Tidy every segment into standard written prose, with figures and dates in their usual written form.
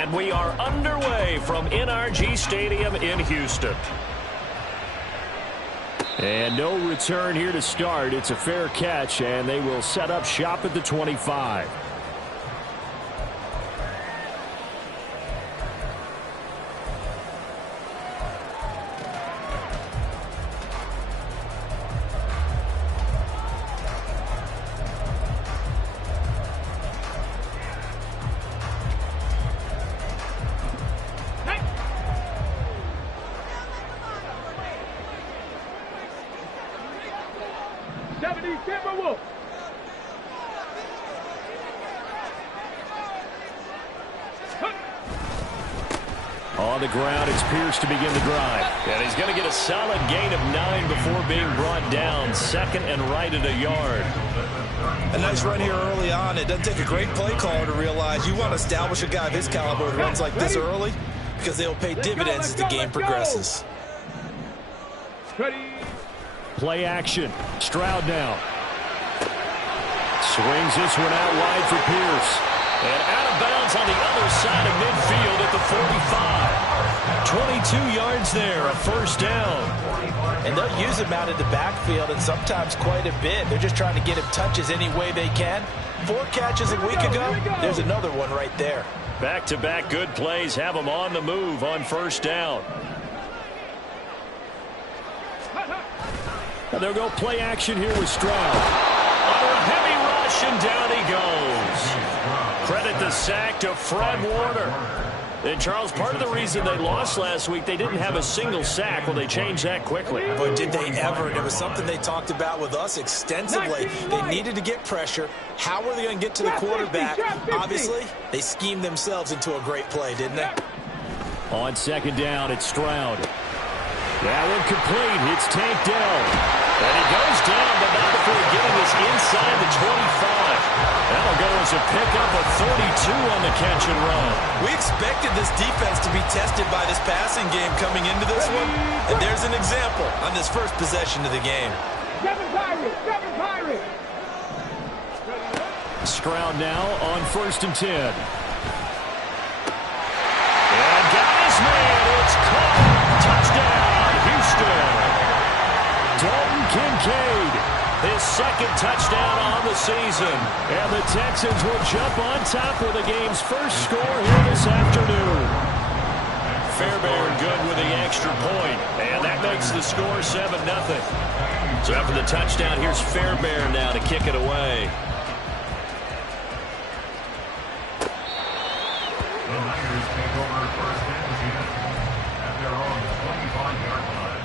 And we are underway from NRG Stadium in Houston. And no return here to start. It's a fair catch, and they will set up shop at the 25. On the ground, it's Pierce to begin the drive. And he's going to get a solid gain of 9 before being brought down. Second and right at a yard. A nice run here early on. It doesn't take a great play caller to realize you want to establish a guy of his caliber who runs like this early because they'll pay dividends as the game progresses. Play action. Stroud now. Swings this one out wide for Pierce. And out of bounds on the other side of midfield at the 45. 22 yards there, a first down. And they'll use him out in the backfield and sometimes quite a bit. They're just trying to get him touches any way they can. 4 catches a week ago. There's another one right there. Back-to-back good plays have them on the move on first down. Now they'll go play action here with Stroud. Under a heavy rush, and down he goes. Credit the sack to Fred Warner. And, Charles, part of the reason they lost last week, they didn't have a single sack. Well, they changed that quickly. But did they ever? And it was something they talked about with us extensively. They needed to get pressure. How were they going to get to the quarterback? Obviously, they schemed themselves into a great play, didn't they? On second down, it's Stroud. That one complete. It's tanked down. And he goes down, but not before getting this inside the 25. That'll go as a pickup of 42 on the catch and run. We expected this defense to be tested by this passing game coming into this one. And there's an example on this first possession of the game. Stroud now on 1st and 10. And got his man. It's caught. Touchdown, Houston. Dalton Kincaid. His second touchdown on the season. And the Texans will jump on top with the game's first score here this afternoon. Fairbairn good with the extra point. And that makes the score 7-0. So after the touchdown, here's Fairbairn now to kick it away. The Niners take over first and 10 at their own 25-yard line.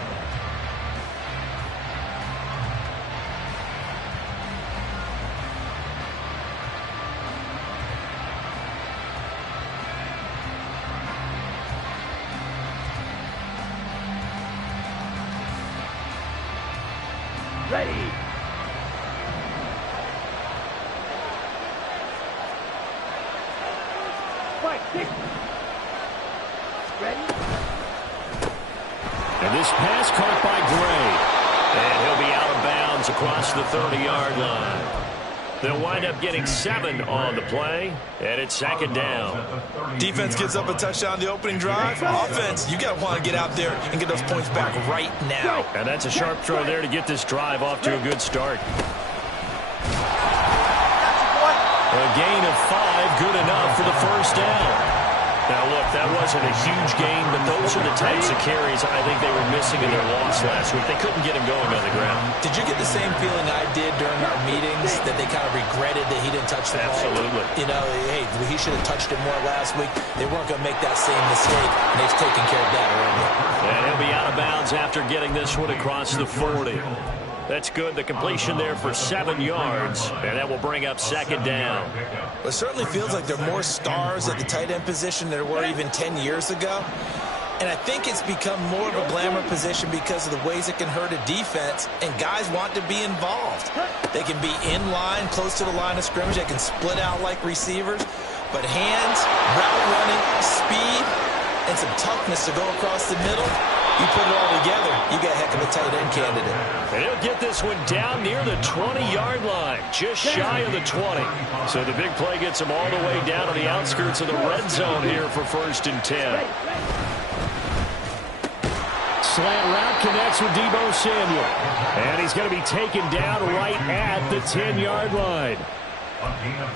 Ready. And this pass caught by Gray. And he'll be out of bounds across the 30-yard line. They'll wind up getting 7 on the play, and it's second down. Defense gets up a touchdown the opening drive. Offense, you got to want to get out there and get those points back right now. And that's a sharp throw there to get this drive off to a good start. A gain of 5, good enough for the first down. Now, look, that wasn't a huge gain, but those are the types of carries I think they were missing in their loss last week. They couldn't get him going on the ground. Did you get the same feeling I did during our meetings, that they kind of regretted that he didn't touch the ball? Absolutely. You know, hey, he should have touched it more last week. They weren't going to make that same mistake, and they've taken care of that already. And he'll be out of bounds after getting this one across the 40. That's good. The completion there for 7 yards, and that will bring up second down. Well, it certainly feels like there are more stars at the tight end position than there were even 10 years ago. And I think it's become more of a glamour position because of the ways it can hurt a defense, and guys want to be involved. They can be in line, close to the line of scrimmage. They can split out like receivers. But hands, route running, speed, and some toughness to go across the middle, You put it all together, you got a heck of a tight end candidate. And he'll get this one down near the 20-yard line, just shy of the 20. So the big play gets him all the way down to the outskirts of the red zone here for 1st and 10. Slant route connects with Deebo Samuel. And he's going to be taken down right at the 10-yard line.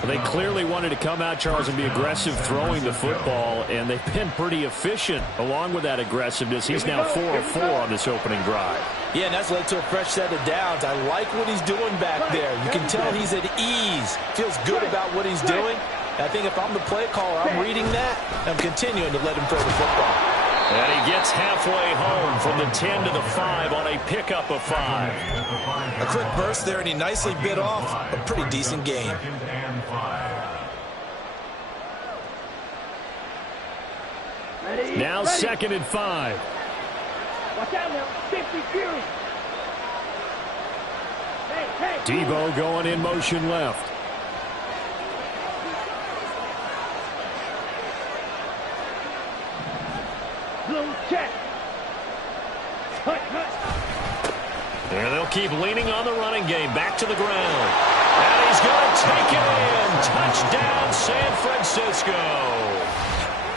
They clearly wanted to come out, Charles, and be aggressive throwing the football, and they've been pretty efficient along with that aggressiveness. He's now 4 of 4 on this opening drive. Yeah, and that's led to a fresh set of downs. I like what he's doing back there. You can tell he's at ease, feels good about what he's doing. I think if I'm the play caller, I'm reading that, and I'm continuing to let him throw the football. And he gets halfway home from the 10 to the 5 on a pickup of 5. A quick burst there, and he nicely bit off a pretty decent gain. Now 2nd and 5. Watch out now, 52. Deebo going in motion left. Blue check. And they'll keep leaning on the running game. Back to the ground. And he's going to take it in. Touchdown, San Francisco.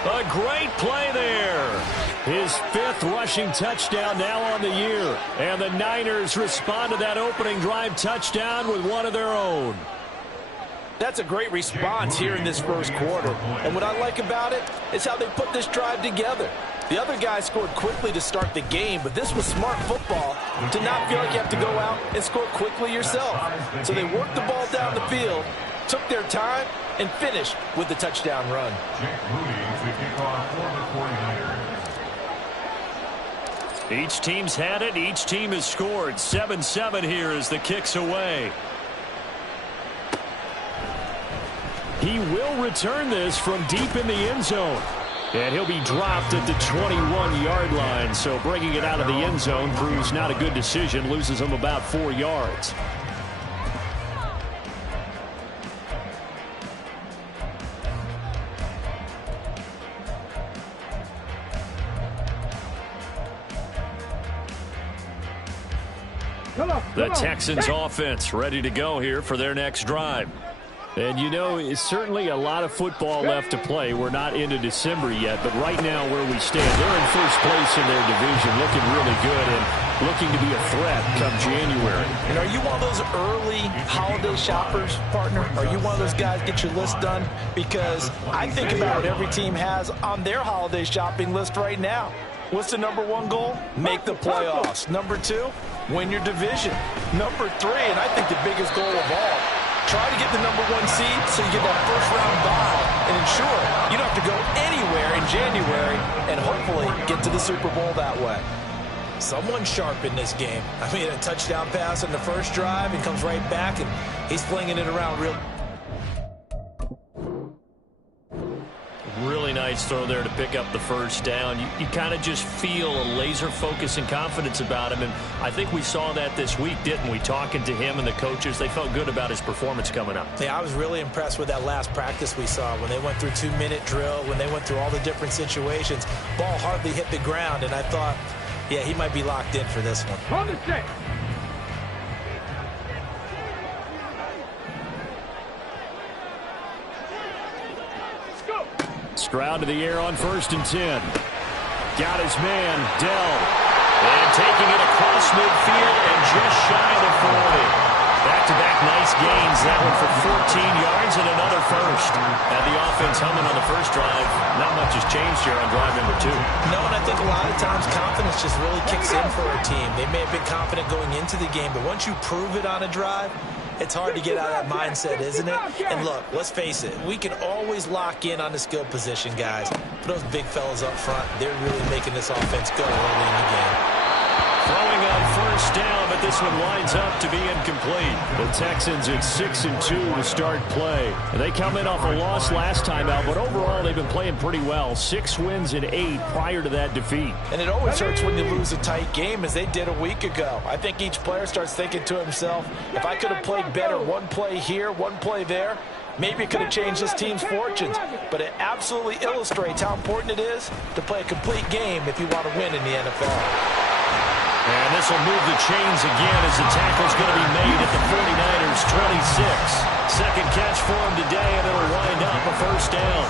A great play there. His 5th rushing touchdown now on the year. And the Niners respond to that opening drive touchdown with one of their own. That's a great response here in this first quarter. And what I like about it is how they put this drive together. The other guys scored quickly to start the game, but this was smart football to not feel like you have to go out and score quickly yourself. So they worked the ball down the field, took their time, and finished with the touchdown run. Each team's had it. Each team has scored. 7-7 here as the kick's away. He will return this from deep in the end zone. And he'll be dropped at the 21-yard line. So bringing it out of the end zone proves not a good decision. Loses him about 4 yards. The Texans offense ready to go here for their next drive. And, you know, it's certainly a lot of football left to play. We're not into December yet, but right now where we stand, they're in first place in their division, looking really good and looking to be a threat come January. And are you one of those early holiday shoppers, partner? Are you one of those guys get your list done? Because I think about what every team has on their holiday shopping list right now. What's the #1 goal? Make the playoffs. #2, win your division. #3, and I think the biggest goal of all, try to get the #1 seed so you get that first-round bye and ensure you don't have to go anywhere in January and hopefully get to the Super Bowl that way. Someone sharp in this game. I mean, a touchdown pass on the first drive and comes right back, and he's flinging it around real. Really nice throw there to pick up the first down. You kind of just feel a laser focus and confidence about him, and I think we saw that this week, didn't we? Talking to him and the coaches, they felt good about his performance coming up. Yeah, I was really impressed with that last practice we saw when they went through 2-minute drill, when they went through all the different situations. Ball hardly hit the ground, and I thought, yeah, he might be locked in for this one. On the check. Stroud to the air on 1st and 10. Got his man, Dell. And taking it across midfield and just shy of the 40. Back-to-back nice gains. That one for 14 yards and another first. And the offense humming on the first drive. Not much has changed here on drive #2. No, and I think a lot of times confidence just really kicks in for a team. They may have been confident going into the game, but once you prove it on a drive, it's hard to get out of that mindset, isn't it? And look, let's face it, we can always lock in on the skill position, guys. But those big fellas up front, they're really making this offense go early in the game. Throwing on first down, but this one winds up to be incomplete. The Texans at 6-2 to start play. They come in off a loss last time out, but overall they've been playing pretty well. 6 wins in 8 prior to that defeat. And it always hurts when you lose a tight game, as they did a week ago. I think each player starts thinking to himself, if I could have played better one play here, one play there, maybe it could have changed this team's fortunes. But it absolutely illustrates how important it is to play a complete game if you want to win in the NFL. And this will move the chains again as the tackle's going to be made at the 49ers 26. Second catch for him today, and it'll wind up a first down.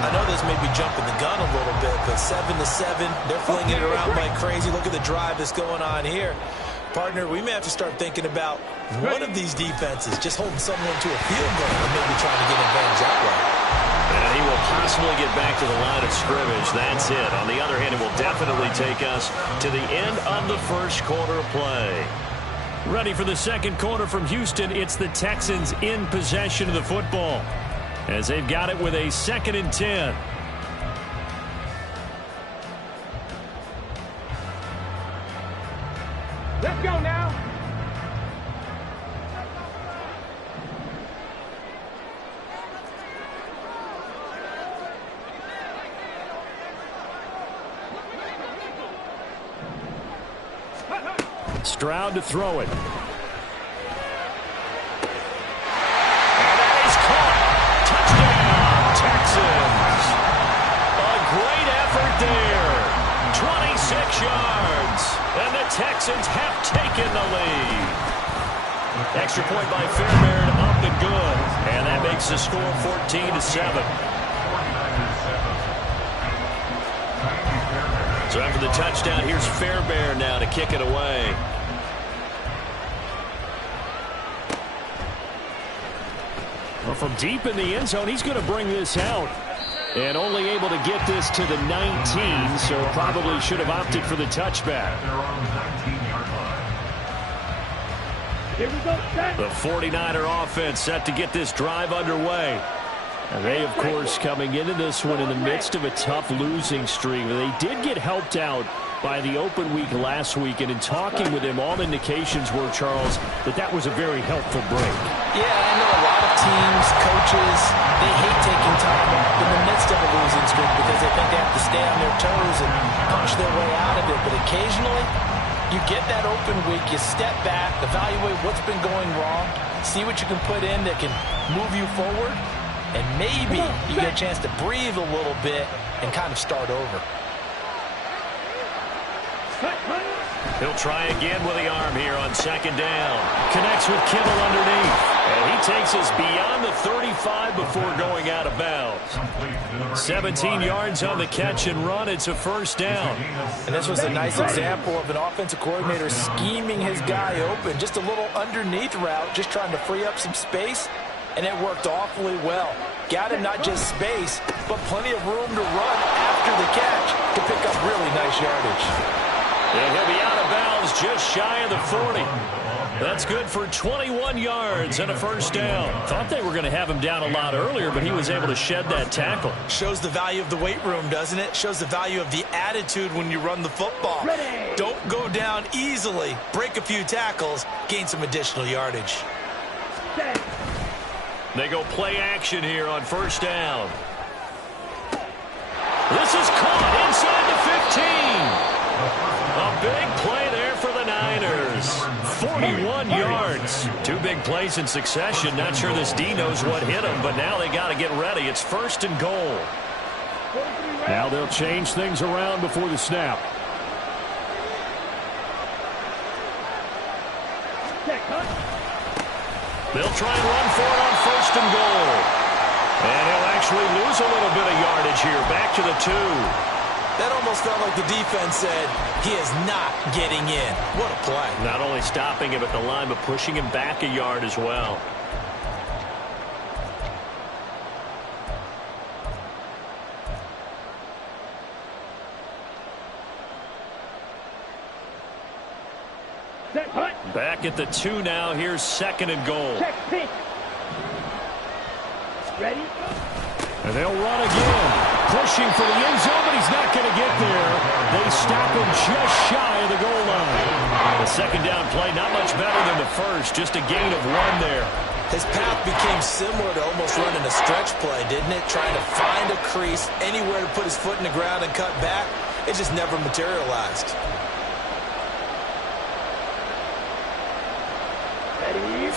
I know this may be jumping the gun a little bit, but 7-7, they're flinging it around like crazy. Look at the drive that's going on here. Partner, we may have to start thinking about one of these defenses just holding someone to a field goal and maybe trying to get advantage that way. And he will possibly get back to the line of scrimmage. That's it. On the other hand, it will definitely take us to the end of the first quarter play. Ready for the second quarter from Houston. It's the Texans in possession of the football as they've got it with a 2nd and 10. Let's go now. Stroud to throw it. And that is caught. Touchdown, Texans. A great effort there. 26 yards. And the Texans have taken the lead. Extra point by Fairbairn, up and good. And that makes the score 14-7. So after the touchdown, here's Fairbairn now to kick it away. Well, from deep in the end zone, he's going to bring this out. And only able to get this to the 19, so probably should have opted for the touchback. Here we go, set. The 49er offense set to get this drive underway. And they, of course, coming into this one in the midst of a tough losing streak. They did get helped out by the open week last week, and in talking with him, all indications were, Charles, that was a very helpful break. Yeah, I know a lot of teams, coaches, they hate taking time off in the midst of a losing streak because they think they have to stay on their toes and punch their way out of it. But occasionally, you get that open week, you step back, evaluate what's been going wrong, see what you can put in that can move you forward, and maybe you get a chance to breathe a little bit and kind of start over. He'll try again with the arm here on 2nd down. Connects with Kittle underneath. And he takes us beyond the 35 before going out of bounds. 17 yards on the catch and run. It's a first down. And this was a nice example of an offensive coordinator scheming his guy open. Just a little underneath route, just trying to free up some space. And it worked awfully well. Got him not just space, but plenty of room to run after the catch to pick up really nice yardage. And he'll be out of bounds just shy of the 40. That's good for 21 yards and a first down. Thought they were going to have him down a lot earlier, but he was able to shed that tackle. Shows the value of the weight room, doesn't it? Shows the value of the attitude when you run the football. Ready. Don't go down easily. Break a few tackles. Gain some additional yardage. Set. They go play action here on first down. This is caught inside the 15. A big play there for the Niners. 41 yards. 2 big plays in succession. Not sure this D knows what hit him, but now they got to get ready. It's 1st and goal. Now they'll change things around before the snap. They'll try and run for it on 1st and goal. And he'll actually lose a little bit of yardage here. Back to the 2. That almost felt like the defense said, he is not getting in. What a play. Not only stopping him at the line, but pushing him back a yard as well. Back at the 2 now. Here's 2nd and goal. Check pitch. Ready? And they'll run again. Pushing for the end zone, but he's not going to get there. They stop him just shy of the goal line. The second down play, not much better than the first, just a gain of 1 there. His path became similar to almost running a stretch play, didn't it? Trying to find a crease, anywhere to put his foot in the ground and cut back. It just never materialized.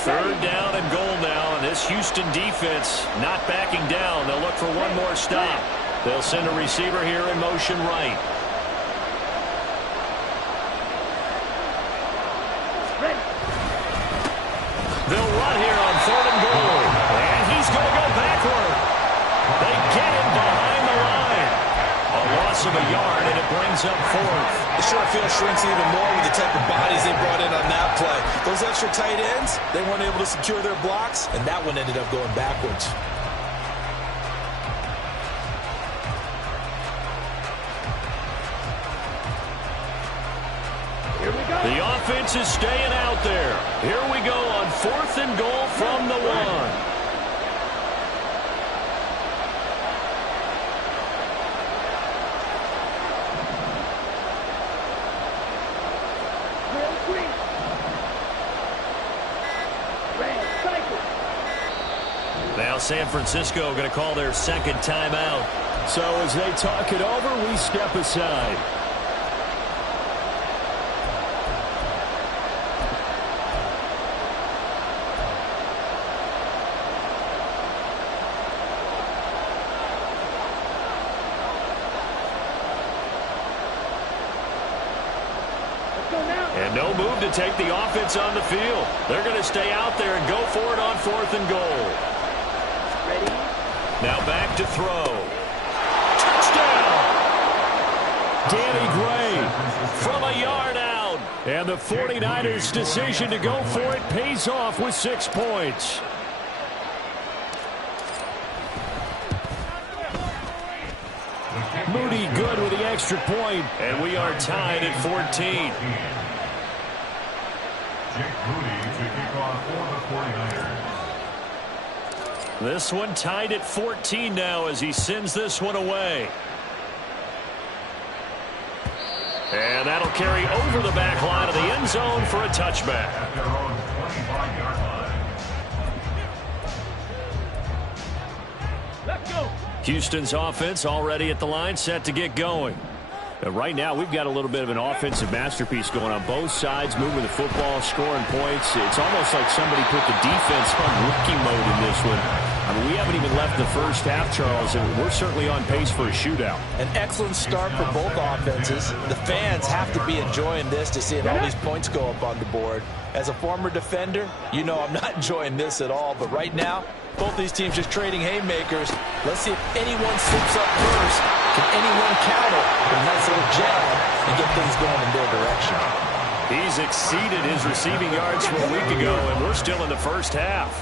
Third down and goal now, and this Houston defense not backing down. They'll look for one more stop. They'll send a receiver here in motion right. They'll run here on 3rd and goal, and he's going to go backward. They get him behind the line. A loss of a yard, and it brings up 4th. The short field shrinks even more with the type of bodies they brought in on that play. Those extra tight ends, they weren't able to secure their blocks, and that one ended up going backwards. Here we go. The offense is staying out there. Here we go on 4th and goal from the 1. Now San Francisco going to call their 2nd timeout. So as they talk it over, we step aside. And no move to take the offense on the field. They're going to stay out there and go for it on 4th and goal. Ready? Now back to throw. Touchdown! Danny Gray From a yard out. and the 49ers' decision to go for it pays off with 6 points. Moody good with the extra point. And we are tied at 14. Jake Moody to kick off for the 49ers. This one tied at 14 now as he sends this one away. And that'll carry over the back line of the end zone for a touchback. At their own 25-yard line. Let's go. Houston's offense already at the line, set to get going. Right now, we've got a little bit of an offensive masterpiece going on both sides, moving the football, scoring points. It's almost like somebody put the defense on rookie mode in this one. I mean, we haven't even left the first half, Charles, and we're certainly on pace for a shootout. An excellent start for both offenses. The fans have to be enjoying this to see all these points go up on the board. As a former defender, you know I'm not enjoying this at all. But right now, both these teams just trading haymakers. Let's see if anyone slips up first. Can anyone counter with a nice little jab and get things going in their direction? He's exceeded his receiving yards from a week ago, and we're still in the first half.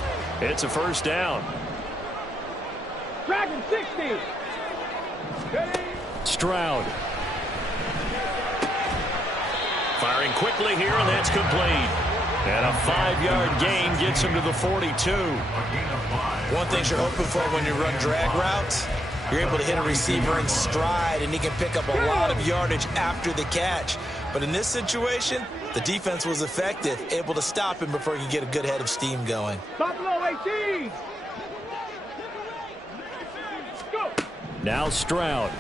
It's a first down. Dragon 60. Ready? Stroud. Firing quickly here, and that's complete. And a 5-yard gain gets him to the 42. One thing you're hoping for when you run drag routes, you're able to hit a receiver in stride, and he can pick up a lot of yardage after the catch. But in this situation, the defense was effective, able to stop him before he could get a good head of steam going. Buffalo 18. Go. Now Stroud.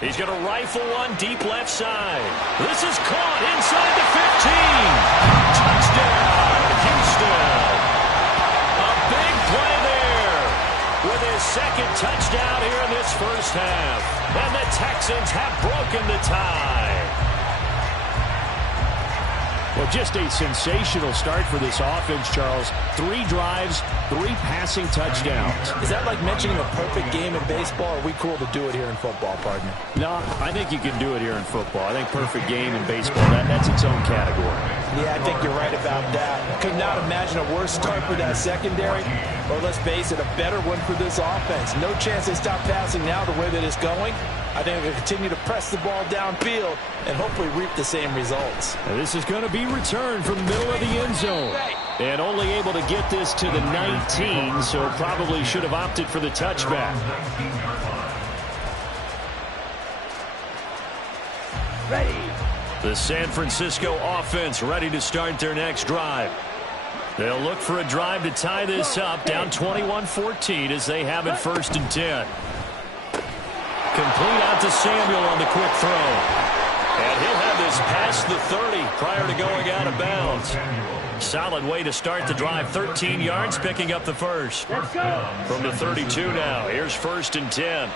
He's going to rifle one deep left side. This is caught inside the 15. Touchdown, Houston. A big play there with his 2nd touchdown here in this first half. And the Texans have broken the tie. Well, just a sensational start for this offense, Charles. 3 drives, 3 passing touchdowns. Is that like mentioning a perfect game in baseball, or are we cool to do it here in football, partner? No, I think you can do it here in football. I think perfect game in baseball, that's its own category. Yeah, I think you're right about that. Could not imagine a worse start for that secondary, or let's face it, a better one for this offense. No chance they stop passing now the way that it's going. I think they'll continue to press the ball downfield and hopefully reap the same results. And this is going to be returned from the middle of the end zone. And only able to get this to the 19, so probably should have opted for the touchback. Ready. The San Francisco offense ready to start their next drive. They'll look for a drive to tie this up, down 21-14 as they have it 1st and 10. Complete out to Samuel on the quick throw. And he'll have this past the 30 prior to going out of bounds. Solid way to start the drive. 13 yards, picking up the first. From the 32 now. Here's 1st and 10.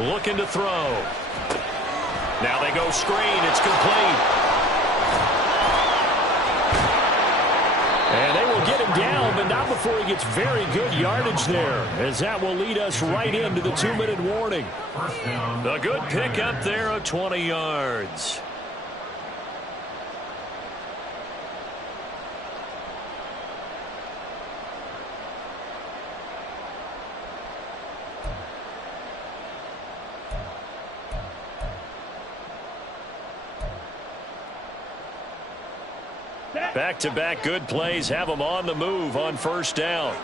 Looking to throw. Now they go screen. It's complete. And they will get him down, but not before he gets very good yardage there, as that will lead us right into the 2-minute warning. A good pick up there of 20 yards. Back-to-back good plays have them on the move on 1st down.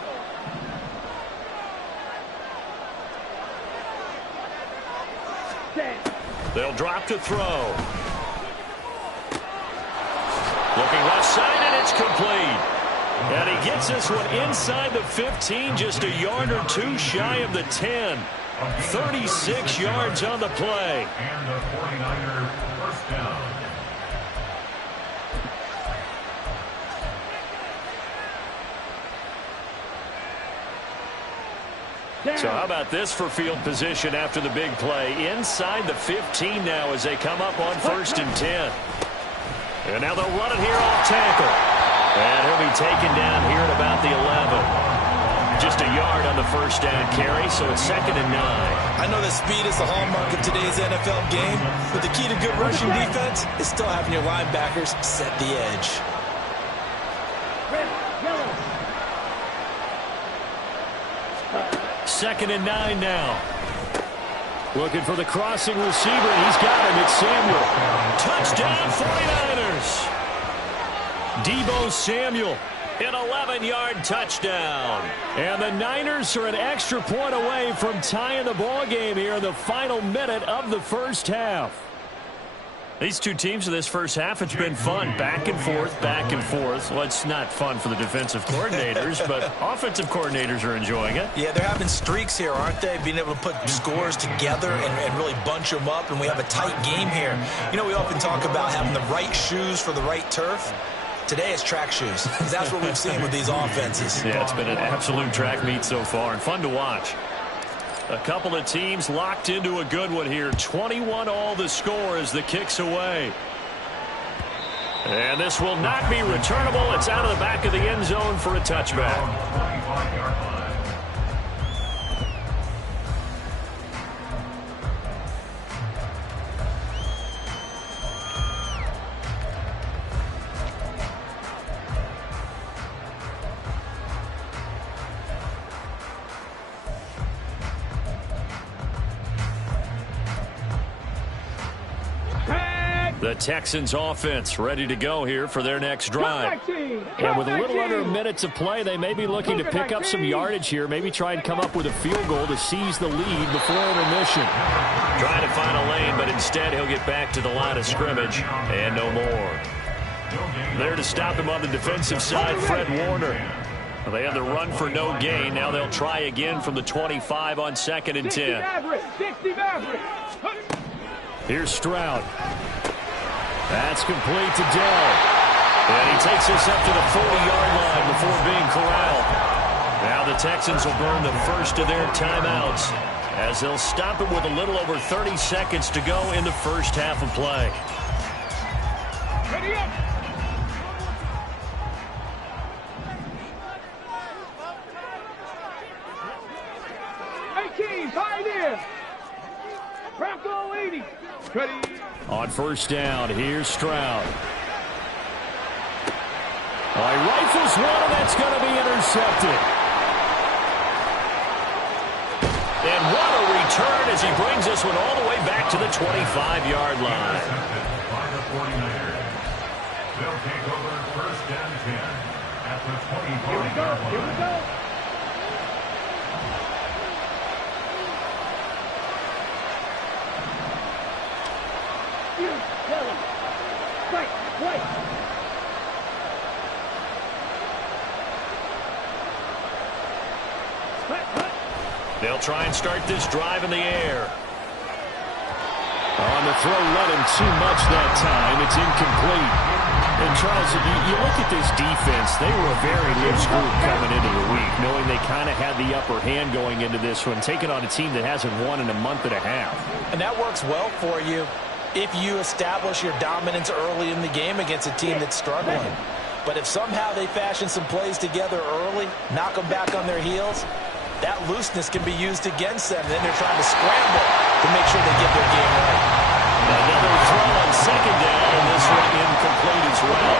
They'll drop to throw. Looking left side, and it's complete. And he gets this one inside the 15, just a yard or two shy of the 10. 36 yards on the play. And the 49er 1st down. So how about this for field position after the big play? Inside the 15 now as they come up on 1st and 10. And now they'll run it here off tackle. And he'll be taken down here at about the 11. Just a yard on the 1st down carry, so it's 2nd and 9. I know that speed is the hallmark of today's NFL game, but the key to good rushing defense is still having your linebackers set the edge. Red, yellow. 2nd and 9 now. Looking for the crossing receiver, and he's got him. It's Samuel. Touchdown, 49ers. Deebo Samuel, an 11-yard touchdown. And the Niners are an extra point away from tying the ball game here in the final minute of the 1st half. These two teams in this 1st half, it's been fun. Back and forth, back and forth. Well, it's not fun for the defensive coordinators, but offensive coordinators are enjoying it. Yeah, they're having streaks here, aren't they? Being able to put scores together and really bunch them up, and we have a tight game here. You know, we often talk about having the right shoes for the right turf. Today it's track shoes. That's what we've seen with these offenses. Yeah, it's been an absolute track meet so far, and fun to watch. A couple of teams locked into a good one here. 21 all the score as the kick's away. And this will not be returnable. It's out of the back of the end zone for a touchback. 25-yard line. The Texans offense ready to go here for their next drive. And with a little under a minute to play, they may be looking to pick up some yardage here, maybe try and come up with a field goal to seize the lead before intermission. Trying to find a lane, but instead he'll get back to the line of scrimmage and no more. There to stop him on the defensive side, Fred Warner. They had the run for no gain. Now they'll try again from the 25 on 2nd and 10. Here's Stroud. That's complete to Dell. And he takes us up to the 40-yard line before being corralled. Now the Texans will burn the first of their timeouts as they'll stop it with a little over 30 seconds to go in the 1st half of play. Ready up. Pioneer. Bronco 80. Ready. On 1st down, here's Stroud. He rifles one, and that's going to be intercepted. And what a return as he brings this one all the way back to the 25-yard line. By the 49ers. They'll take over 1st and 10 at the 25. go. Here we go. Yellow. Right. White. They'll try and start this drive in the air. On the throw, let him too much that time. It's incomplete. And Charles, you look at this defense, they were a very loose group coming into the week, knowing they kind of had the upper hand going into this one, taking on a team that hasn't won in a month and a half. And that works well for you if you establish your dominance early in the game against a team that's struggling. But if somehow they fashion some plays together early, knock them back on their heels, that looseness can be used against them. Then they're trying to scramble to make sure they get their game right. Another throw on second down, and this one incomplete as well.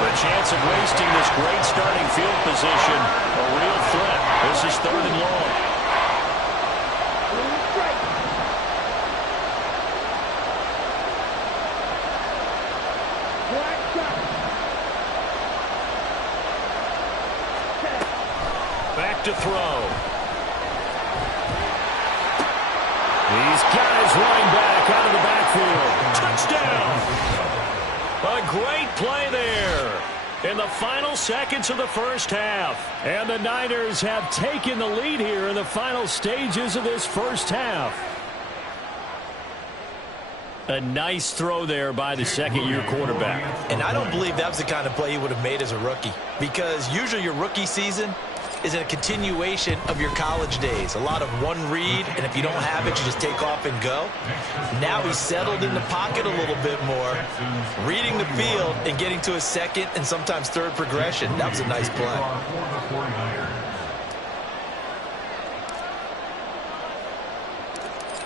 The chance of wasting this great starting field position, a real threat. This is 3rd and long. Back to throw. These guys running back out of the backfield. Touchdown! A great play there in the final seconds of the first half. And the Niners have taken the lead here in the final stages of this first half. A nice throw there by the second-year quarterback. And I don't believe that was the kind of play he would have made as a rookie, because usually your rookie season is a continuation of your college days. A lot of one read, and if you don't have it, you just take off and go. Now he's settled in the pocket a little bit more, reading the field and getting to a second and sometimes third progression. That was a nice play.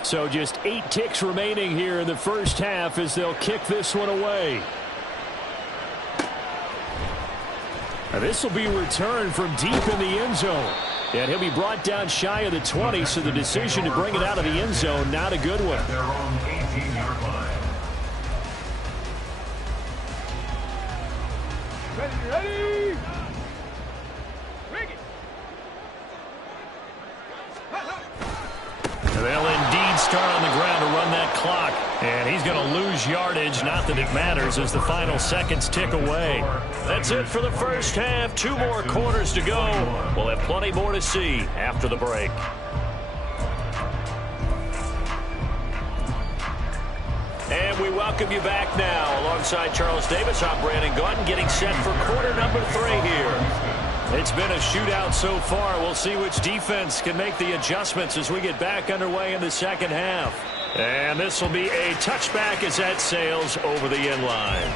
So just 8 ticks remaining here in the first half as they'll kick this one away. Now this will be returned from deep in the end zone. And he'll be brought down shy of the 20, so the decision to bring it out of the end zone, not a good one. Their own 18-yard line. Ready? Bring it. They'll indeed start on the ground to run that clock. And he's going to lose yardage. Not that it matters as the final seconds tick away. That's it for the first half. 2 more quarters to go. We'll have plenty more to see after the break. And we welcome you back now. Alongside Charles Davis, I'm Brandon Gunn, getting set for quarter number 3 here. It's been a shootout so far. We'll see which defense can make the adjustments as we get back underway in the second half. And this will be a touchback as that sails over the end line.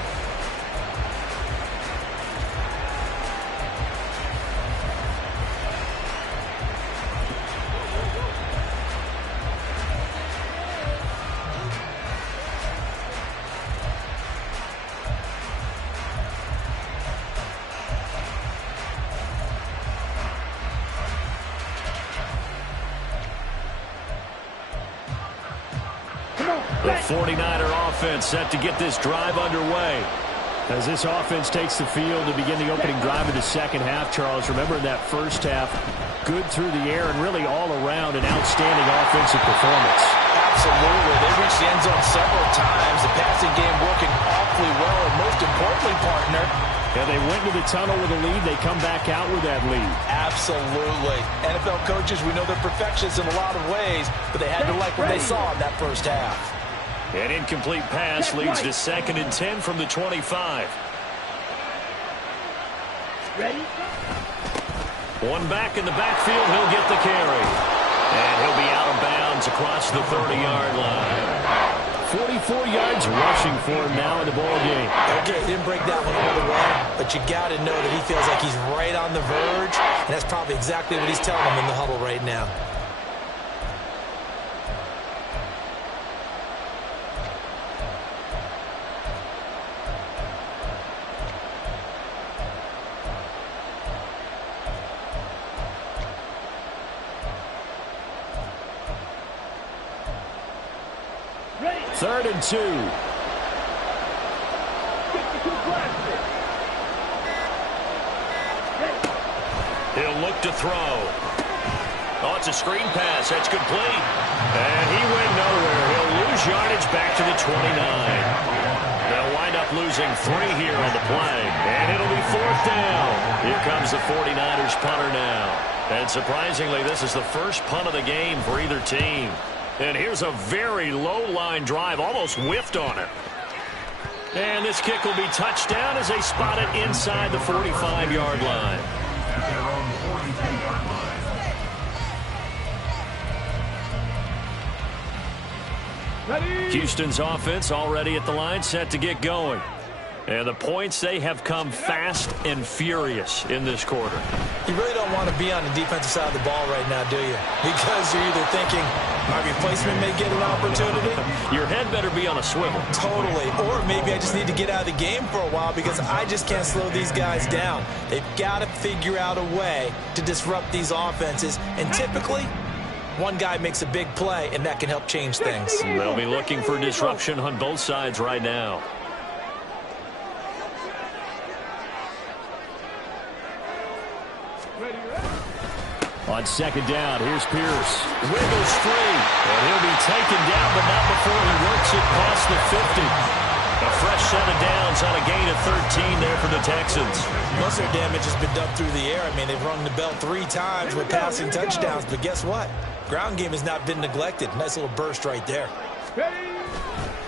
The 49er offense set to get this drive underway. As this offense takes the field to begin the opening drive of the second half, Charles, remember in that first half, good through the air and really all around an outstanding offensive performance. Absolutely. They reached the end zone several times. The passing game working awfully well. And most importantly, partner, yeah, they went into the tunnel with a lead. They come back out with that lead. Absolutely. NFL coaches, we know they're perfectionists in a lot of ways, but they had to like what they saw in that first half. An incomplete pass leads to 2nd and 10 from the 25. Ready? One back in the backfield. He'll get the carry. And he'll be out of bounds across the 30-yard line. 44 yards rushing for him now in the ball game. Okay, didn't break that one all the way, but you got to know that he feels like he's right on the verge, and that's probably exactly what he's telling them in the huddle right now. Ready? 3rd and 2. 52 blaster. Ready? He'll look to throw. Oh, it's a screen pass. That's complete. And he went nowhere. He'll lose yardage back to the 29. They'll wind up losing 3 here on the play. And it'll be 4th down. Here comes the 49ers punter now. And surprisingly, this is the first punt of the game for either team. And here's a very low-line drive, almost whiffed on it. And this kick will be touchdown as they spot it inside the 45-yard line. At their own 42-yard line. Ready. Houston's offense already at the line, set to get going. And the points, they have come fast and furious in this quarter. You really don't want to be on the defensive side of the ball right now, do you? Because you're either thinking, my replacement may get an opportunity. Your head better be on a swivel. Totally. Or maybe I just need to get out of the game for a while because I just can't slow these guys down. They've got to figure out a way to disrupt these offenses. And typically, one guy makes a big play, and that can help change things. They'll be looking for disruption on both sides right now. On 2nd down, here's Pierce. Wiggles free. And he'll be taken down, but not before he works it past the 50. A fresh set of downs on a gain of 13 there for the Texans. Most of their damage has been done through the air. I mean, they've rung the bell 3 times with passing touchdowns, but guess what? Ground game has not been neglected. Nice little burst right there.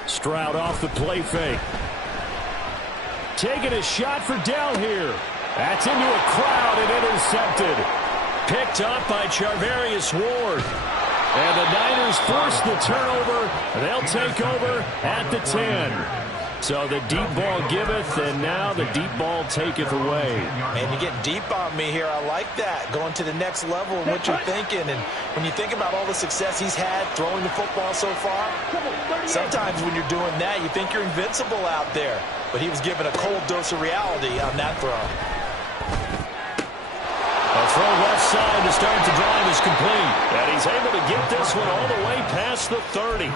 Stroud off the play fake. Taking a shot for Dell here. That's into a crowd and intercepted. Picked up by Charvarius Ward. And the Niners force the turnover. They'll take over at the 10. So the deep ball giveth, and now the deep ball taketh away. Man, you're getting deep on me here. I like that. Going to the next level in what you're thinking. And when you think about all the success he's had throwing the football so far, sometimes when you're doing that, you think you're invincible out there. But he was given a cold dose of reality on that throw. A throw left side to start the drive is complete. And he's able to get this one all the way past the 30.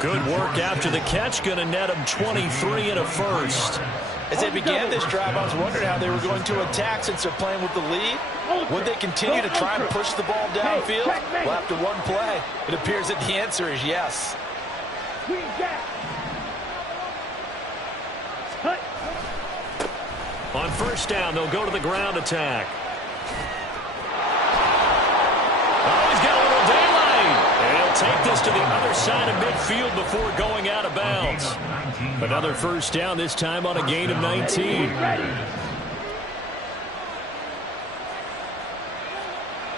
Good work after the catch. Going to net him 23 and a first. As they began this drive, I was wondering how they were going to attack since they're playing with the lead. Would they continue to try and push the ball downfield? Well, after one play, it appears that the answer is yes. On 1st down, they'll go to the ground attack. Oh, he's got a little daylight. And he'll take this to the other side of midfield before going out of bounds. Another 1st down, this time on a gain of 19.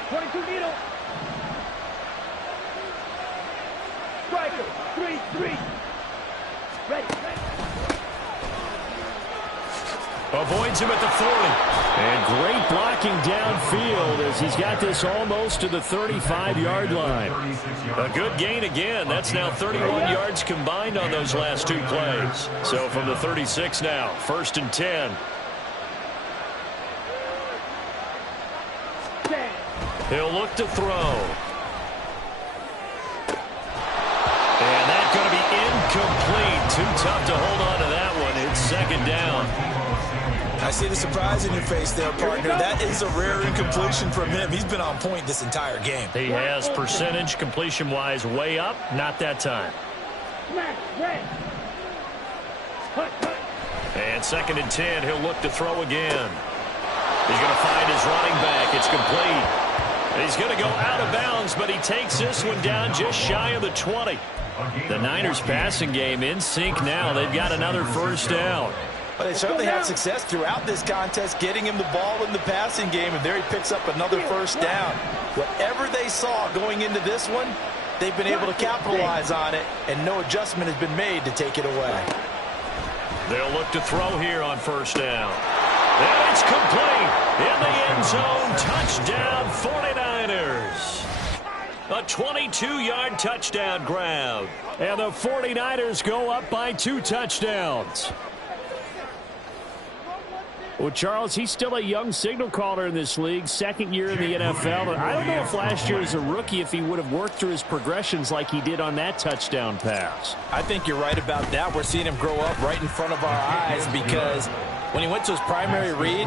22 needle. Striker, 3-3. Ready. Avoids him at the 40. And great blocking downfield as he's got this almost to the 35-yard line. A good gain again. That's now 31 yards combined on those last 2 plays. So from the 36 now, 1st and 10. He'll look to throw. And that's going to be incomplete. Too tough to hold on to that one. It's 2nd down. I see the surprise in your face there, partner. That is a rare incompletion from him. He's been on point this entire game. He has percentage completion-wise way up. Not that time. And 2nd and 10. He'll look to throw again. He's going to find his running back. It's complete. He's going to go out of bounds, but he takes this one down just shy of the 20. The Niners passing game in sync now. They've got another 1st down. But they certainly had success throughout this contest, getting him the ball in the passing game, and there he picks up another 1st down. Whatever they saw going into this one, they've been able to capitalize on it, and no adjustment has been made to take it away. They'll look to throw here on 1st down. And it's complete. In the end zone, touchdown 49ers. A 22-yard touchdown grab. And the 49ers go up by 2 touchdowns. Well, Charles, he's still a young signal caller in this league, 2nd year in the NFL. I don't know if last year as a rookie if he would have worked through his progressions like he did on that touchdown pass. I think you're right about that. We're seeing him grow up right in front of our eyes because When he went to his primary read,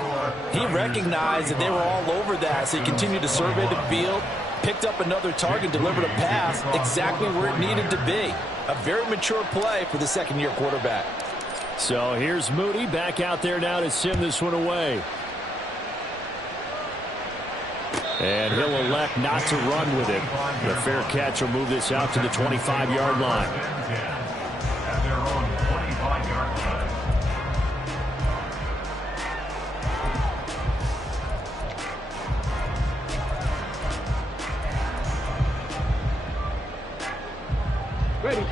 he recognized that they were all over that, so he continued to survey the field, picked up another target, delivered a pass exactly where it needed to be. A very mature play for the second-year quarterback. So here's Moody back out there now to send this one away. And he'll elect not to run with it. The fair catch will move this out to the 25-yard line. At their own 25-yard line.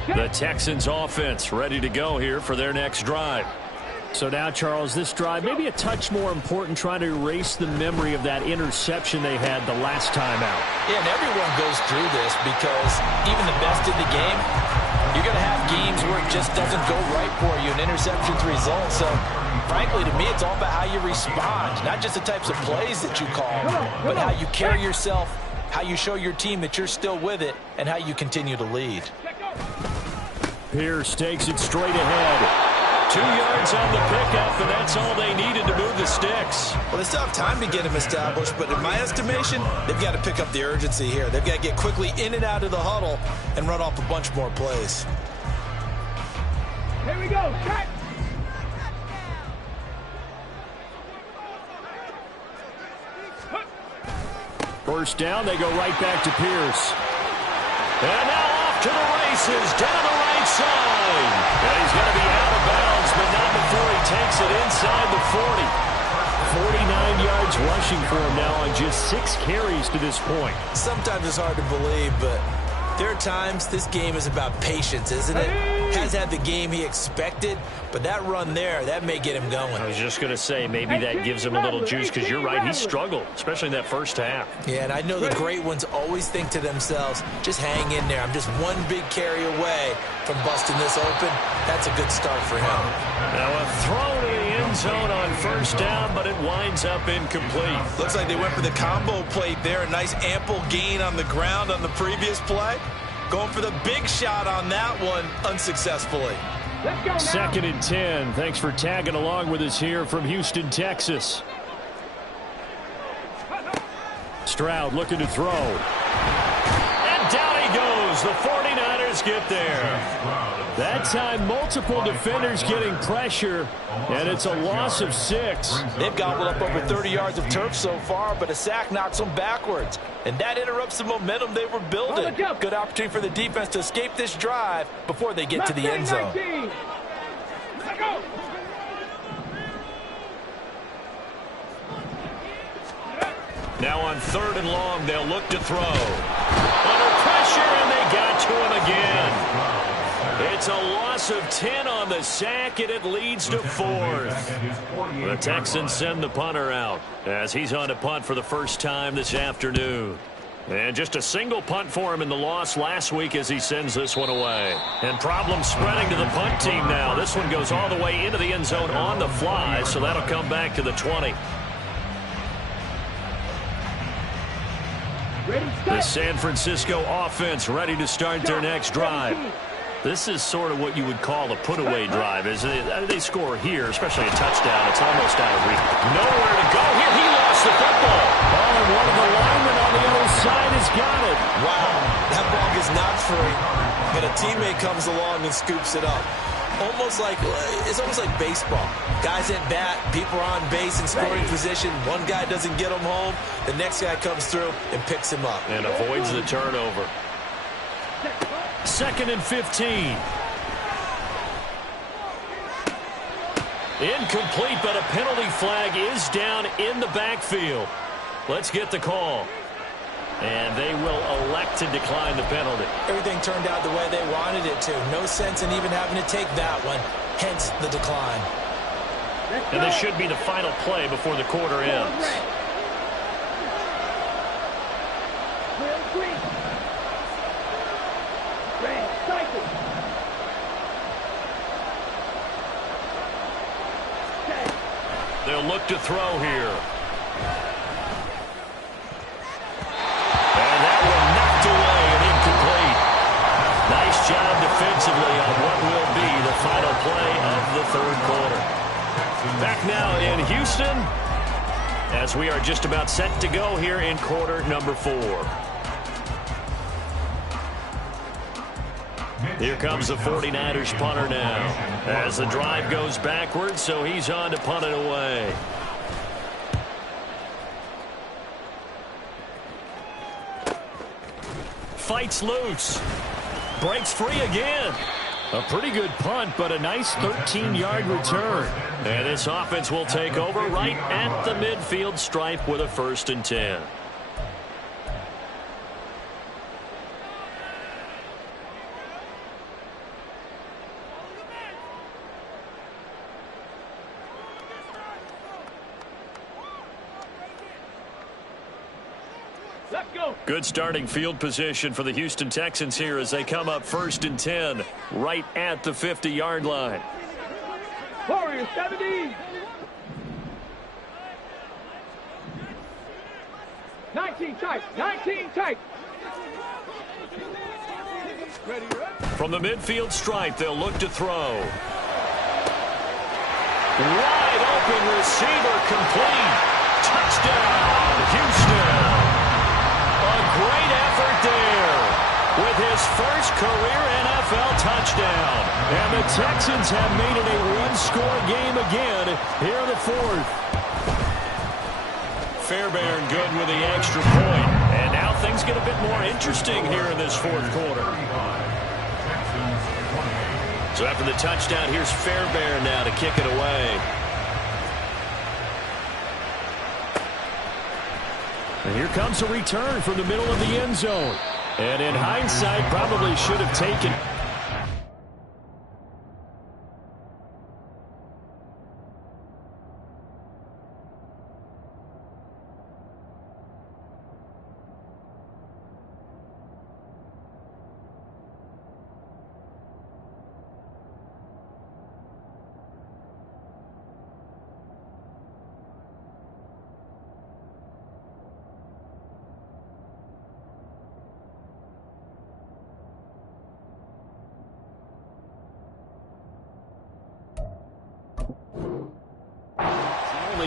The Texans offense ready to go here for their next drive. So now, Charles, this drive maybe a touch more important, trying to erase the memory of that interception they had the last time out. Yeah, and everyone goes through this because even the best in the game, you're going to have games where it just doesn't go right for you, and interceptions result. So, frankly, to me, it's all about how you respond, not just the types of plays that you call, but how you carry yourself, how you show your team that you're still with it, and how you continue to lead. Pierce takes it straight ahead. 2 yards on the pickup, and that's all they needed to move the sticks. Well, they still have time to get him established, but in my estimation, they've got to pick up the urgency here. They've got to get quickly in and out of the huddle and run off a bunch more plays. Here we go. Cut. First down, they go right back to Pierce. And now off to the races, down the right side. And he's going to be out of bounds, but not before he takes it inside the 40. 49 yards rushing for him now on just 6 carries to this point. Sometimes it's hard to believe, but there are times this game is about patience, isn't it? Has had the game he expected, but that run there, that may get him going. I was just going to say, maybe that gives him a little juice, because you're right, he struggled, especially in that first half. Yeah, and I know the great ones always think to themselves, just hang in there. I'm just one big carry away from busting this open. That's a good start for him. Now a throw to the end zone on first down, but it winds up incomplete. Looks like they went for the combo plate there. A nice ample gain on the ground on the previous play. Going for the big shot on that one unsuccessfully. Let's go now. 2nd and 10. Thanks for tagging along with us here from Houston, Texas. Stroud looking to throw. And down he goes. The 49ers get there. That time, multiple defenders getting pressure, and it's a loss of 6. They've gobbled up over 30 yards of turf so far, but a sack knocks them backwards. And that interrupts the momentum they were building. Good opportunity for the defense to escape this drive before they get to the end zone. Let's go. Now on 3rd and long, they'll look to throw. Under pressure, and they got to him again. It's a loss of 10 on the sack, and it leads to 4th. The Texans send the punter out as he's on to punt for the first time this afternoon. And just a single punt for him in the loss last week as he sends this one away. And problems spreading to the punt team now. This one goes all the way into the end zone on the fly, so that'll come back to the 20. The San Francisco offense ready to start their next drive. This is sort of what you would call a put-away drive. As they score here, especially a touchdown, it's almost out of reach. Nowhere to go here. He lost the football. Oh, and one of the linemen on the other side has got it. Wow, that ball gets knocked free, but a teammate comes along and scoops it up. It's almost like baseball. Guys at bat, people are on base in scoring position. One guy doesn't get him home. The next guy comes through and picks him up. And avoids the turnover. 2nd and 15. Incomplete, but a penalty flag is down in the backfield. Let's get the call. And they will elect to decline the penalty. Everything turned out the way they wanted it to. No sense in even having to take that one, hence the decline. And this should be the final play before the quarter ends. They'll look to throw here. And that one knocked away and incomplete. Nice job defensively on what will be the final play of the 3rd quarter. Back now in Houston, as we are just about set to go here in quarter number 4. Here comes the 49ers punter now, as the drive goes backwards, so he's on to punt it away. Fights loose. Breaks free again. A pretty good punt, but a nice 13-yard return. And this offense will take over right at the midfield stripe with a 1st and 10. Let's go. Good starting field position for the Houston Texans here as they come up 1st and 10 right at the 50-yard line. Warriors 70. 19 tight. 19 tight. Ready, From the midfield stripe, they'll look to throw. Wide open receiver complete. Touchdown, Houston. A great effort there with his first career NFL touchdown. And the Texans have made it a one-score game again here in the 4th. Fairbairn good with the extra point. And now things get a bit more interesting here in this 4th quarter. So after the touchdown, here's Fairbairn now to kick it away. And here comes a return from the middle of the end zone. And in hindsight, probably should have taken.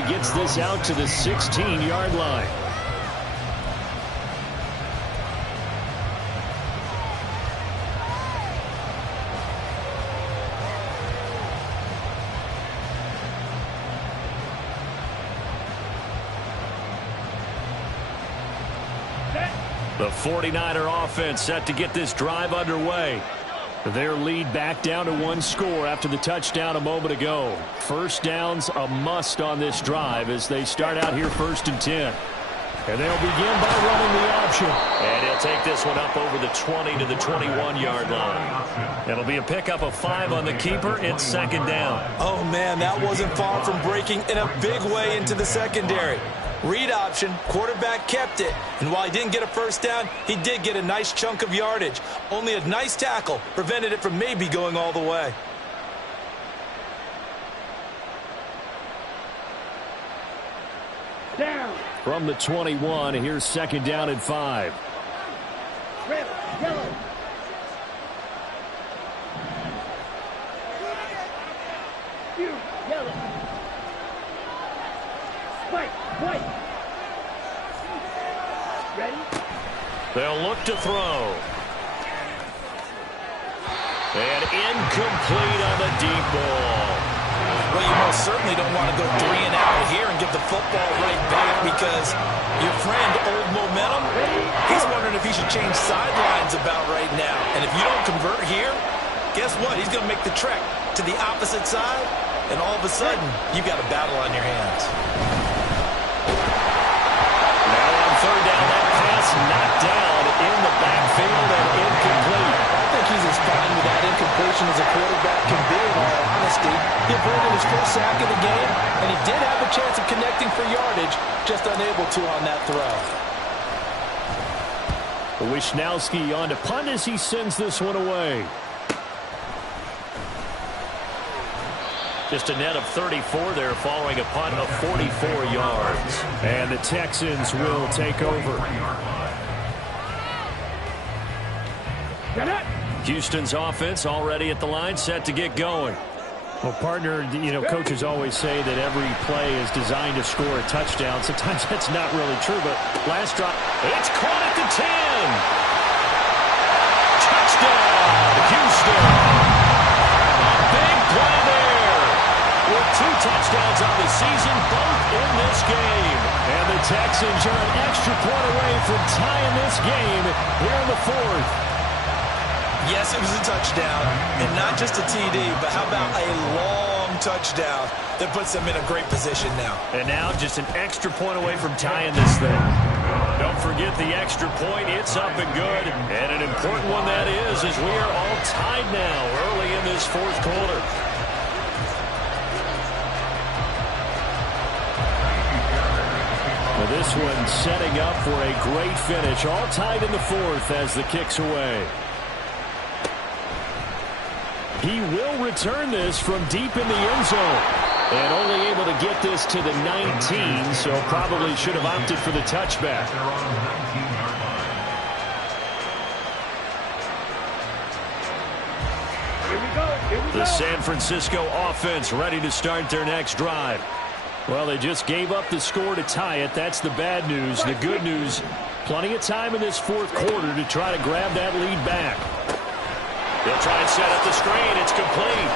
Gets this out to the 16-yard line. The 49er offense set to get this drive underway. Their lead back down to 1 score after the touchdown a moment ago. First down's a must on this drive as they start out here 1st and 10. And they'll begin by running the option. And he'll take this one up over the 20 to the 21-yard line. It'll be a pickup of 5 on the keeper. It's 2nd down. Oh, man, that wasn't far from breaking in a big way into the secondary. Read option, quarterback kept it, and while he didn't get a 1st down, he did get a nice chunk of yardage. Only a nice tackle prevented it from maybe going all the way. down. From the 21, here's 2nd down and 5. Red, yellow. You, yellow. White. Ready? They'll look to throw. And incomplete on the deep ball. Well, you most certainly don't want to go 3 and out here and give the football right back because your friend, Old Momentum, he's wondering if he should change sidelines about right now. And if you don't convert here, guess what? He's going to make the trek to the opposite side, and all of a sudden, you've got a battle on your hands. Now on 3rd down, that pass knocked down in the backfield and incomplete. I think he's as fine with that incompletion as a quarterback can be, in all honesty. He avoided his first sack of the game, and he did have a chance of connecting for yardage, just unable to on that throw. Wishnowski on to punt as he sends this one away. Just a net of 34 there following a punt of 44 yards. And the Texans will take over. Get it. Houston's offense already at the line, set to get going. Well, partner, coaches always say that every play is designed to score a touchdown. Sometimes that's not really true, but last drive, it's caught at the 10. Touchdown, Houston. A big play there. With 2 touchdowns on the season, both in this game. And the Texans are an extra point away from tying this game here in the 4th. Yes, it was a touchdown, and not just a TD, but how about a long touchdown that puts them in a great position now. And now just an extra point away from tying this thing. Don't forget the extra point. It's up and good. And an important one that is, as we are all tied now early in this 4th quarter. Well, this one setting up for a great finish. All tied in the 4th as the kick's away. He will return this from deep in the end zone. And only able to get this to the 19, so probably should have opted for the touchback. Here we go. The San Francisco offense ready to start their next drive. Well, they just gave up the score to tie it. That's the bad news. The good news, plenty of time in this 4th quarter to try to grab that lead back. He'll try and set up the screen. It's complete.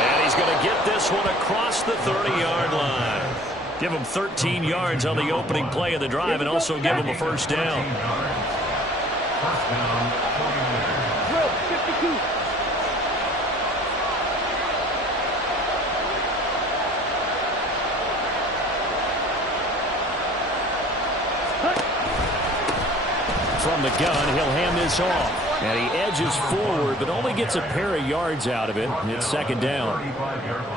And he's going to get this one across the 30-yard line. Give him 13 yards on the opening play of the drive and also give him a first down. Drill 52. From the gun, he'll hand this off. And he edges forward, but only gets a pair of yards out of it. It's 2nd down.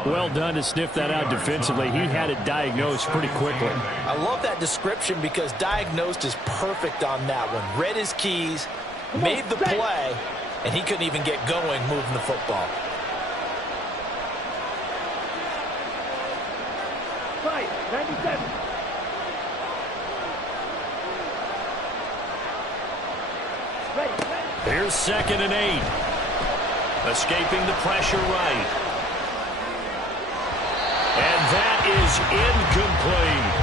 Well done to sniff that out defensively. He had it diagnosed pretty quickly. I love that description because diagnosed is perfect on that one. Read his keys, made the play, and he couldn't even get going moving the football. Right, 97. Ready. Here's 2nd and 8. Escaping the pressure right. And that is incomplete.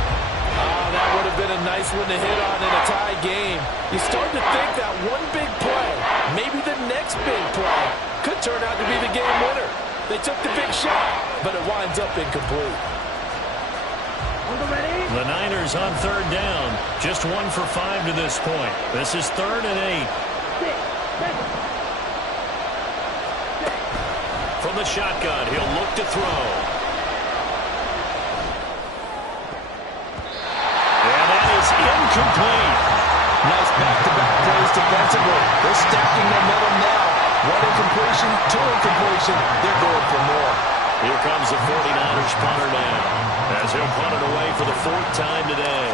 That would have been a nice one to hit on in a tie game. You start to think that one big play, maybe the next big play, could turn out to be the game winner. They took the big shot, but it winds up incomplete. The Niners on 3rd down. Just 1 for 5 to this point. This is 3rd and 8. From the shotgun, he'll look to throw. And that is incomplete. Nice back-to-back plays defensively. They're stacking momentum now. 1 incompletion, 2 incompletion. They're going for more. Here comes the 49ers punter now, as he'll punt it away for the 4th time today.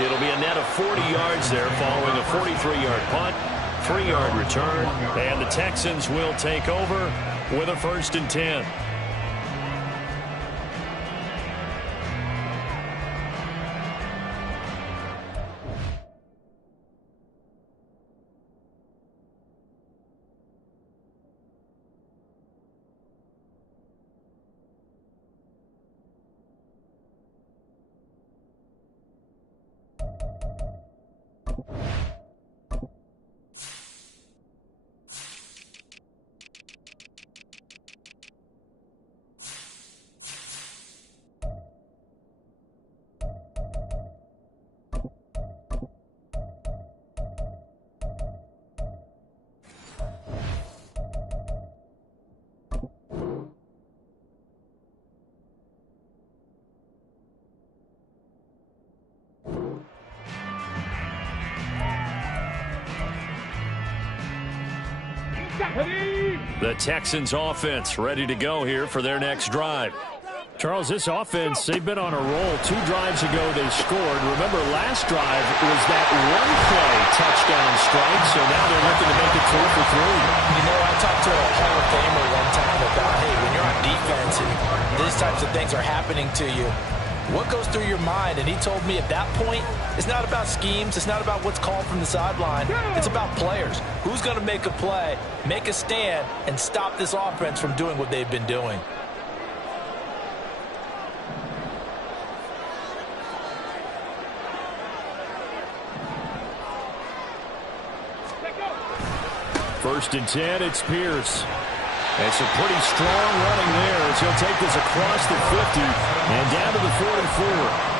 It'll be a net of 40 yards there following a 43-yard punt, 3-yard return, and the Texans will take over with a 1st and 10. The Texans offense ready to go here for their next drive. Charles, this offense, they've been on a roll. 2 drives ago they scored. Remember, last drive was that one-play touchdown strike, so now they're looking to make it 4 for 3. You know, I talked to a Hall of Famer one time about, hey, when you're on defense and these types of things are happening to you, What goes through your mind? And he told me at that point, it's not about schemes. It's not about what's called from the sideline. It's about players. Who's going to make a play, make a stand, and stop this offense from doing what they've been doing. First and 10, it's Pierce. And some pretty strong running there as he'll take this across the 50 and down to the 44.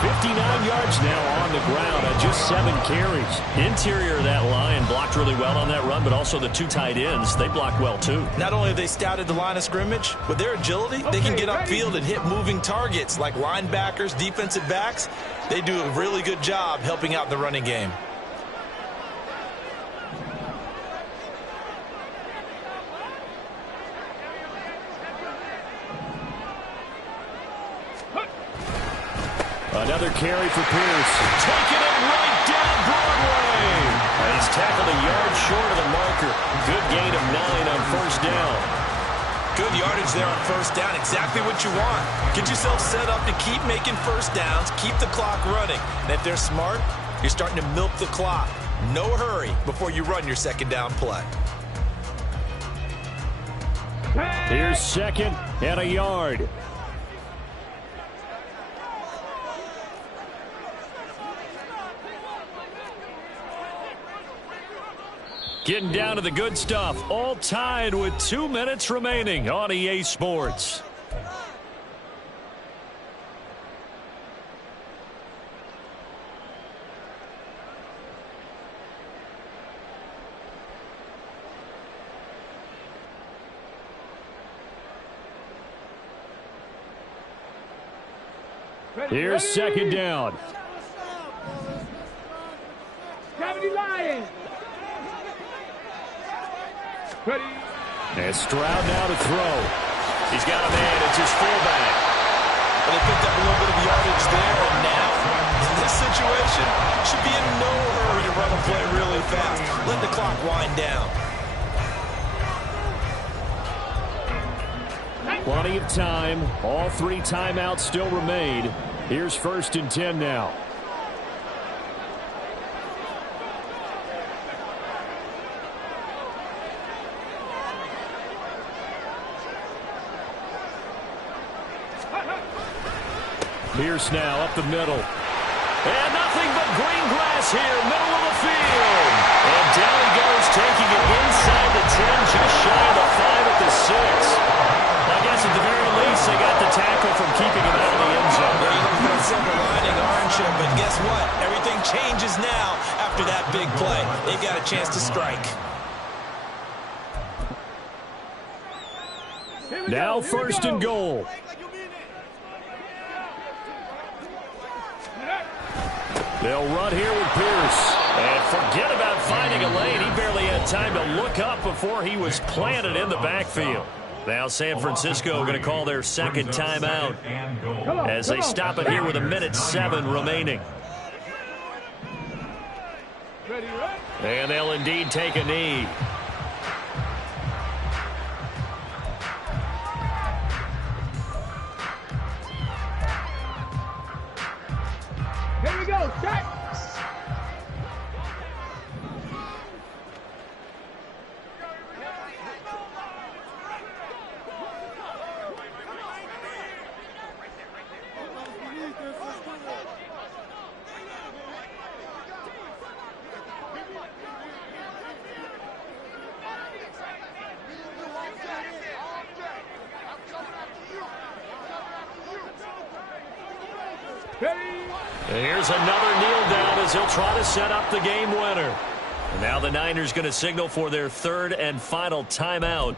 59 yards now on the ground on just 7 carries. Interior of that line blocked really well on that run, but also the 2 tight ends, they blocked well too. Not only have they scouted the line of scrimmage, with their agility, they can get upfield and hit moving targets like linebackers, defensive backs. They do a really good job helping out the running game. Another carry for Pierce. Taking it right down Broadway. And he's tackled a yard short of the marker. Good gain of 9 on first down. Good yardage there on first down. Exactly what you want. Get yourself set up to keep making first downs, keep the clock running. And if they're smart, you're starting to milk the clock. No hurry before you run your second down play. Here's second and a yard. Getting down to the good stuff. All tied with 2 minutes remaining on EA Sports. Here's second down. Lions. And Stroud now to throw. He's got a man. It's his fullback. Well, they picked up a little bit of yardage there, and now, in this situation, should be in no hurry to run a play really fast. Let the clock wind down. Plenty of time. All 3 timeouts still remain. Here's first and 10 now. Pierce now up the middle. And nothing but green grass here, middle of the field. And down he goes, taking it inside the 10, just shy of the 5 at the 6. I guess at the very least, they got the tackle from keeping him out of the end zone. There you go for that silver lining, aren't you? But guess what? Everything changes now after that big play. They've got a chance to strike. Now first and goal. They'll run here with Pierce. And forget about finding a lane. He barely had time to look up before he was planted in the backfield. Now San Francisco going to call their second timeout as they stop it here with 1:07 remaining. And they'll indeed take a knee. Here we go, set. And here's another kneel down as he'll try to set up the game winner. And now the Niners going to signal for their third and final timeout.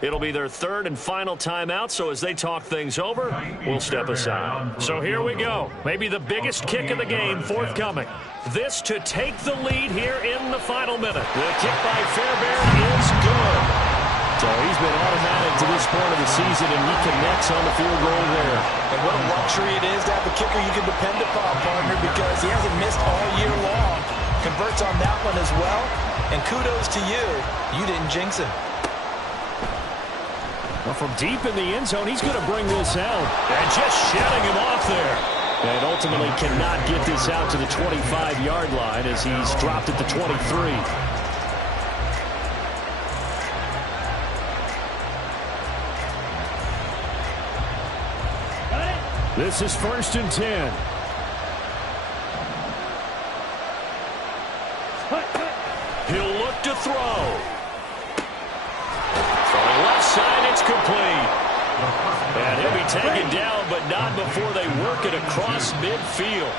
It'll be their third and final timeout, so as they talk things over, we'll step aside. So here we go. Maybe the biggest kick of the game forthcoming. This to take the lead here in the final minute. The kick by Fairbairn is good. So he's been automatic to this point of the season, and he connects on the field goal there. And what a luxury it is to have a kicker you can depend upon, partner, because he hasn't missed all year long. Converts on that one as well. And kudos to you. You didn't jinx him. Well, from deep in the end zone, he's going to bring this out. And just shedding him off there. And ultimately cannot get this out to the 25-yard line as he's dropped at the 23. This is 1st and 10. He'll look to throw. From the left side, it's complete. And he'll be taken down, but not before they work it across midfield.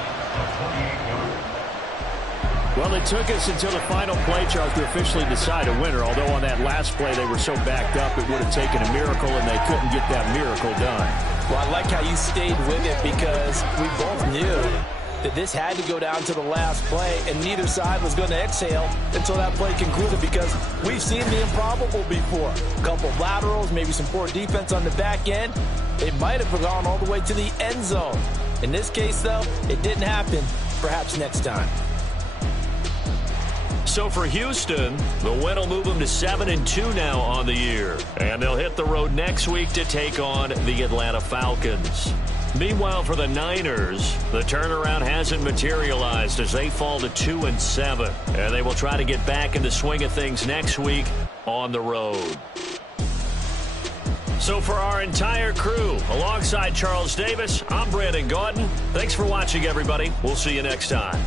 Well, it took us until the final play, Charles, to officially decide a winner. Although on that last play they were so backed up, it would have taken a miracle, and they couldn't get that miracle done. Well, I like how you stayed with it because we both knew that this had to go down to the last play, and neither side was going to exhale until that play concluded because we've seen the improbable before. A couple of laterals, maybe some poor defense on the back end. It might have gone all the way to the end zone. In this case, though, it didn't happen. Perhaps next time. So for Houston, the win will move them to 7-2 now on the year. And they'll hit the road next week to take on the Atlanta Falcons. Meanwhile, for the Niners, the turnaround hasn't materialized as they fall to 2-7. And they will try to get back in the swing of things next week on the road. So for our entire crew, alongside Charles Davis, I'm Brandon Gaudin. Thanks for watching, everybody. We'll see you next time.